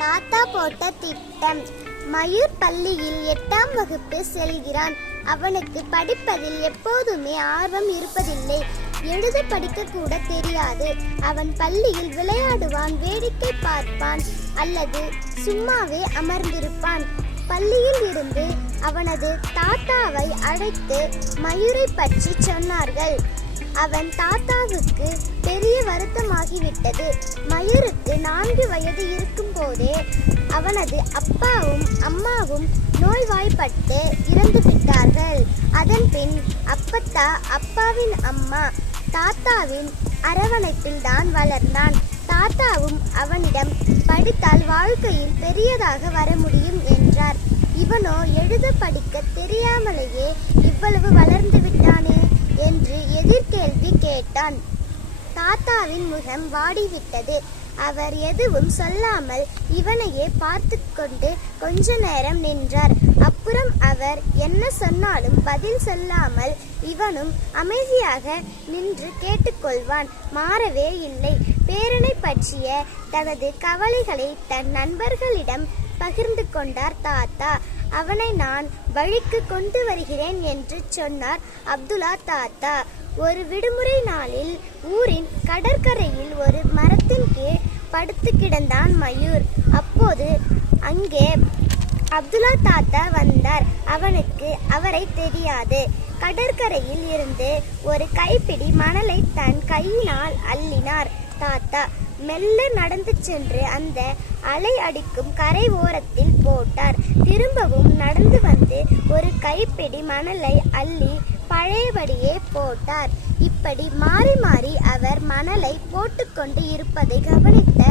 தாத்தா போட்ட திட்டம். மயூர் பள்ளியில் எட்டாம் வகுப்பு செல்கிறான். அவனுக்கு படிப்பதில் எப்போதுமே ஆர்வம் இருப்பதில்லை. எழுத படிக்க கூட தெரியாது. அவன் பள்ளியில் விளையாடுவான் வேடிக்கை பார்ப்பான் அல்லது சும்மாவே அமர்ந்திருப்பான். பள்ளியில் இருந்து அவனது தாத்தாவை அழைத்து மயூரை பற்றி சொன்னார்கள். அவன் தாத்தாவுக்கு பெரிய வருத்தமாகிவிட்டது மயூருக்கு நான்கு வயது இருக்கும் போதே அவனது அப்பாவும் அம்மாவும் நோய்வாய்ப்பட்டு இறந்து விட்டார்கள். அதன் பின் அப்பத்தா அப்பாவின் அம்மா தாத்தாவின் அரவணைப்பில் தான் வளர்ந்தான். தாத்தாவும் அவனிடம் படித்தால் வாழ்க்கையில் பெரியதாக வர முடியும் என்றார். இவனோ எழுத படிக்க தெரியாமலேயே இவ்வளவு வளர்ந்து விட்டானே என்று எதிர்கேள்வி கேட்டான். தாத்தாவின் முகம் வாடிவிட்டது. அவர் எதுவும் சொல்லாமல் இவனையே பார்த்து கொண்டு கொஞ்ச நேரம் நின்றார். அப்புறம் அவர் என்ன சொன்னாலும் பதில் சொல்லாமல் இவனும் அமைதியாக நின்று கேட்டுக்கொள்வான். மாறவே இல்லை. பேரனை பற்றிய தனது கவலைகளை தன் நண்பர்களிடம் பகிர்ந்து கொண்டார் தாத்தா. அவனை நான் வழிக்கு கொண்டு வருகிறேன் என்று சொன்னார் அப்துல்லா தாத்தா. ஒரு விடுமுறை நாளில் ஊரின் கடற்கரையில் ஒரு மரத்தின் கீழ் படுத்து கிடந்தான் மயூர். அப்போது அங்கே அப்துல்லா தாத்தா வந்தார். அவனுக்கு அவரை தெரியாது. கடற்கரையில் இருந்து ஒரு கைப்பிடி மணலை தன் கையினால் அள்ளினார் தாத்தா. மெல்ல நடந்து சென்று அந்த அலை அடிக்கும் கரை ஓரத்தில் போட்டார். திரும்பவும் நடந்து வந்து ஒரு கைப்பிடி மணலை அள்ளி பழையபடியே போட்டார். இப்படி மாறி மாறி அவர் மணலை போட்டுக்கொண்டு இருப்பதை கவனித்த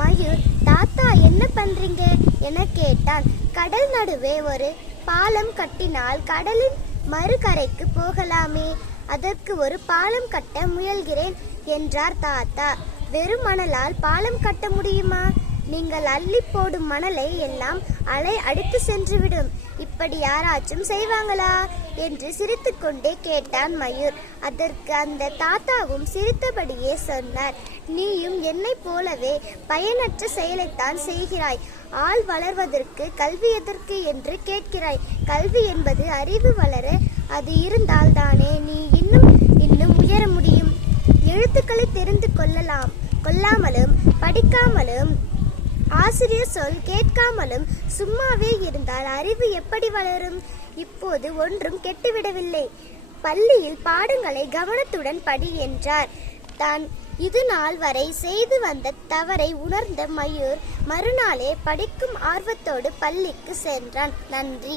மயூர் தாத்தா என்ன பண்றீங்க? என கேட்டான். கடல் நடுவே ஒரு பாலம் கட்டினால் கடலின் மறுகரைக்கு போகலாமே அதற்கு ஒரு பாலம் கட்ட முயல்கிறேன் என்றார் தாத்தா. வெறும் மணலால் பாலம் கட்ட முடியுமா? நீங்கள் அள்ளி போடும் மணலை எல்லாம் அலை அடித்து சென்றுவிடும். இப்படி யாராச்சும் செய்வாங்களா? என்று சிரித்துக்கொண்டே கேட்டான் மயூர். அதற்கு அந்த தாத்தாவும் சிரித்தபடியே சொன்னார். நீயும் என்னை போலவே பயனற்ற செயலைத்தான் செய்கிறாய். ஆள் வளர்வதற்கு கல்வி எதற்கு என்று கேட்கிறாய். கல்வி என்பது அறிவு வளர அது இருந்தால் தானே நீ இன்னும் கொள்ளலாம். கொள்ளாமலும் படிக்காமலும் ஆசிரியர் சொல் கேட்காமலும் சும்மாவே இருந்தால் அறிவு எப்படி வளரும்? இப்போது ஒன்றும் கெட்டுவிடவில்லை. பள்ளியில் பாடங்களை கவனத்துடன் படி என்றார். தான் இது நாள் வரை செய்து வந்த தவறை உணர்ந்த மயூர் மறுநாளே படிக்கும் ஆர்வத்தோடு பள்ளிக்கு சென்றான். நன்றி.